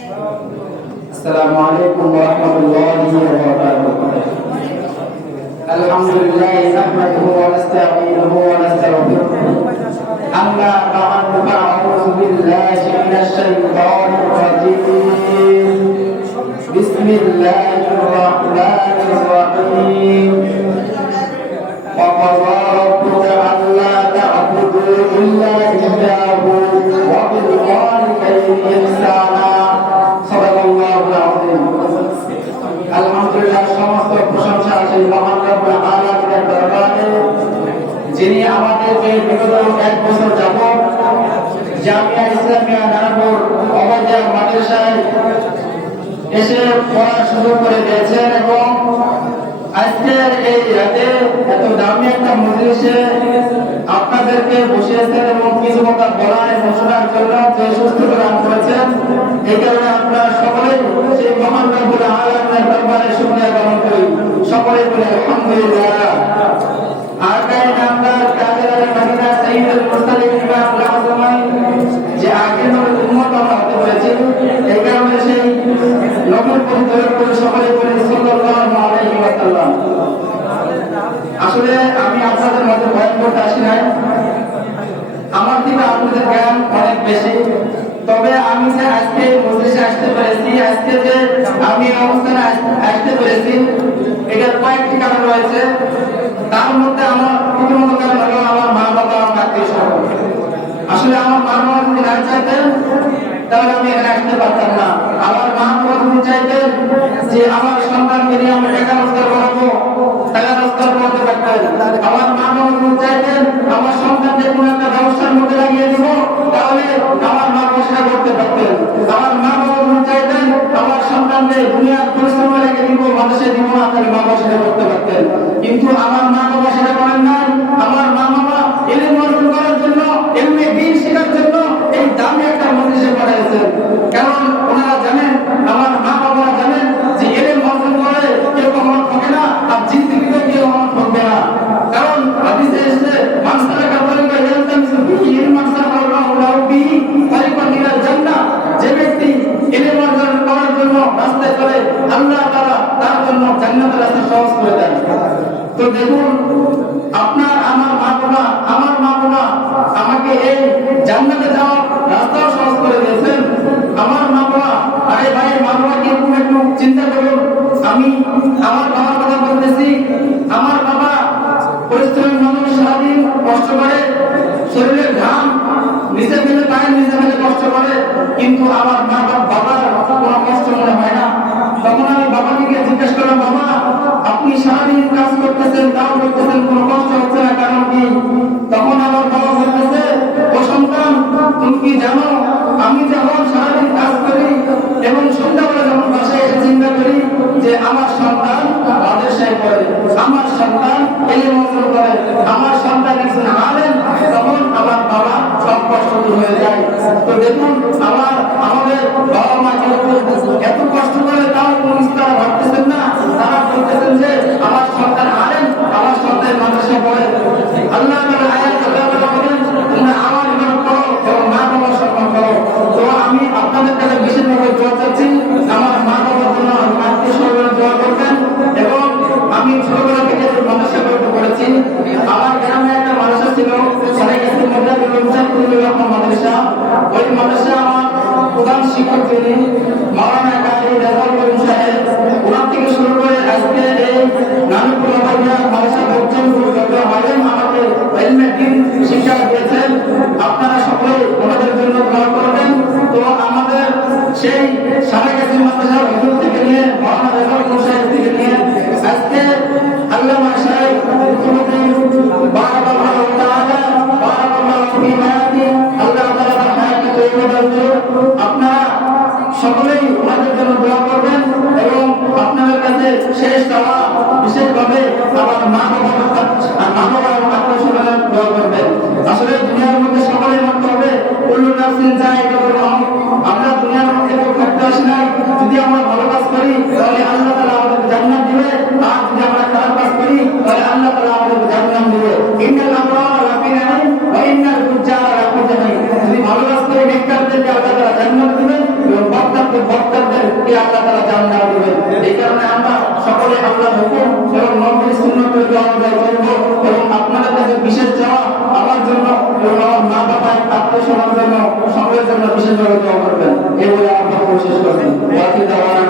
السلام عليكم ورحمة الله وبركاته. الحمد لله نحمده ونستعينه ونستغفره. أما بعد فأعوذ بالله من الشيطان الرجيم. بسم الله الرحمن الرحيم. وقضى ربك ألا تعبدوا إلا إياه وبالوالدين إحسانا. صدق الله العظيم. আলহামদুলিল্লাহ, সমস্ত প্রশংসা সেই মহান রব্বুল আলামিনের দরবারে, যিনি আমাদেরকে বিগত এক বছর যাবত জামিয়া ইসলামিয়া নারায়ণপুর অবৈধ মাদ্রাসায় এসে পড়ার সুযোগ করে দিয়েছেন এবং আজকের এই রাতে এত দামি একটা মজলিসে আপনাদেরকে বসিয়েছেন এবং কিছু কথা বলার এবং শোনার জন্য যে সুস্থ প্রদান করেছেন। এই কারণে আপনারা সকলেই সেই মহান রব্বুল আলামিনের দরবারে শুকরিয়া জ্ঞাপন করি। সকলেই বলে আলহামদুলিল্লাহ। আর তাই নামদার কাদের মদিনা সাইয়্যিদুল মুরসালিন ইমাম আযম যে আগে নবীর উম্মত আমরা হতে পেরেছি, এই কারণে সেই নবীর পরিচয় করে সকলেই বলে সাল্লাল্লাহু আলাইহি ওয়াসাল্লাম। আসলে আমি আপনাদের মধ্যে বয়ান করতে আসি নাই, আমার থেকে আপনাদের জ্ঞান অনেক বেশি। তবে আমি যে আজকে মজলিসে আসতে পেরেছি, আজকে যে আমি অবস্থানে আসতে পেরেছি, এটার কয়েকটি কারণ রয়েছে। তার মধ্যে আমার প্রথমত কারণ হলো আমার মা বাবা, আমার আত্মীয় স্বজন। আসলে আমার মা বাবা যদি না চাইতেন তাহলে আমি এখানে আসতে পারতাম না। আমার মা বাবা যদি চাইতেন যে আমার সন্তানকে নিয়ে আমি টাকা রোজগার করাবো, টাকা রোজগার করতে পারতেন। আমার মা বাবা যদি চাইতেন আমার সন্তানকে কোনো একটা ব্যবসার মধ্যে লাগিয়ে দিব, তাহলে আমার মা বাবা সেটা করতে পারতেন। আমার মা বাবা যদি চাইতেন আমার সন্তানকে দুনিয়ার পরিশ্রমে লাগিয়ে দিব, মানুষে দিব না, তাহলে মা বাবা সেটা করতে পারতেন। কিন্তু আমার মা বাবা সেটা করেন নাই। আমার মা বাবা ইলম অর্জন করার জন্য, ইলমে দ্বীন শেখার জন্য এই দামি একটা মজলিসে পাঠিয়েছেন। কারণ ওনারা জানেন, আমার মা বাবারা জানেন যে ইলম অর্জন করে কেউ কখনো ঠকে না, আর জিন্দেগিতে কেউ কখনো ঠকবে না। কারণ হাদিসে এসেছে মান সালাকা তরিকান ইয়ালতামিসু ফীহি ইলমান সাহালাহু লাহু বিহি তারিকান ইলাল জান্নাহ। যে ব্যক্তি ইলম অর্জন করার জন্য রাস্তায় চলে, আল্লাহ তাআলা তার জন্য জান্নাতের রাস্তা সহজ করে দেন। তো দেখুন, আপনার আমার মা বাবা আমাকে এই জান্নাতে যাওয়ার রাস্তাও সহজ করে দিয়েছেন। আমার মা বাবা, আরে ভাই, মা বাবা কিরকম একটু চিন্তা করুন। আমি আমার বাবার কথা বলতেছি। আমার বাবা পরিশ্রমের মাধ্যমে সারাদিন কষ্ট করে, শরীরের ঘাম নিচে ফেলে, পায়ের নিচে ফেলে কষ্ট করে, কিন্তু আমার মা বাবার কোনো কষ্ট মনে হয় না। তখন আমি বাবাকে গিয়ে জিজ্ঞেস করলাম, বাবা আপনি সারাদিন কাজ করতেছেন, কাজ করতেছেন, কোনো কষ্ট হচ্ছে না, কারণ কি? তখন আমার বাবা বলতেছে, ও সন্তান, তুমি কি জানো আমি যখন সারাদিন কাজ করি এবং সন্ধ্যাবেলা যখন বাসায় এসে চিন্তা করি যে আমার সন্তান মাদ্রাসায় পড়ে, আমার সন্তান ইলম অর্জন করে, আমার সন্তান একজন আলেম, তখন আমার বাবা সব কষ্ট দূর হয়ে যায়। তো দেখুন, আমাদের বাবা মা যেহেতু এত কষ্ট করে, তাও তারা ভাবতেছেন না, তারা বলতেছেন যে আমার সন্তান আলেম, আমার সন্তান মাদ্রাসায় পড়ে। আল্লাহ তাআলা আয়াত বলেন, তোমরা আমার ইবাদত করো এবং মা বাবার সম্মান করো। তো আমি আপনাদের কাছে বিশেষভাবে দোয়া চাচ্ছি, আমার মা বাবার জন্য, আমার আত্মীয় স্বজনের দোয়া করবেন। এবং আমি ছোটবেলা থেকে মাদ্রাসা পড়েছি। আমার গ্রামে একটা মাদ্রাসা ছিল, মাদ্রাসা। ওই মাদ্রাসা আমার প্রধান শিক্ষক যিনি মাওলানা কাজী রেজাউল করিম সাহেব, ওনার থেকে শুরু করে আজকে এই নানুপুর মাদ্রাসা পর্যন্ত যত আলেম আমাকে ইলমে দ্বীন শিক্ষা দিয়েছেন, আপনারা সকলে ওনাদের জন্য দোয়া করবেন। তো আমাদের সেই সারাগাছি মাদ্রাসার হুজুর থেকে নিয়ে, মাওলানা রেজাউল করিম সাহেব থেকে নিয়ে, আজকে আল্লামা সাহেব বারাকাল্লাহু তাআলা বারাকাল্লাহু ফি হায়াতি, আল্লাহ তাআলা তার হায়াতকে তৈয়বা দান করুন। আপনারা সকলেই ওনাদের জন্য দোয়া করবেন এবং আপনাদের কাছে শেষ দোয়া বিশেষভাবে আমার মা বাবার আত্মীয় স্বজনের দোয়া করবেন। আসলে দুনিয়ার মধ্যে সকলেই মানতে হবে, কুল্লু নাফসিন যায়িকাতুল মাউত। আমরা দুনিয়ার মধ্যে কেউ থাকতে আসি নাই। যদি আমরা ভালো কাজ করি তাহলে আল্লাহ তাআলা আমাদের জান্নাত দিবে, আর যদি আমরা খারাপ কাজ করি তাহলে আল্লাহ তাআলা আমাদের জাহান্নাম দিবে। ইন্নাল আবরারা লাফি নাঈম ওয়া ইন্নাল ফুজ্জারা লাফি জাহিম। যদি ভালো কাজ করি নেককারদেরকে আল্লাহ তাআলা জান্নাত দিবেন এবং বদকারদেরকে বক্তাদেরকে আল্লাহ তাআলা জান্নাত দিবেন। এই কারণে আমরা সকলে আল্লাহর হুকুম এবং নবীর সুন্নতের অনুযায়ী চলব এবং আপনাদের কাছে বিশেষ চাওয়া আমার জন্য এবং আমার মা বাবা আত্মীয় সমাজের জন্য সকলের জন্য বিশেষভাবে দোয়া করবেন। এই বলে আমার বক্তব্য শেষ করবেন। বাকি দাওয়ানা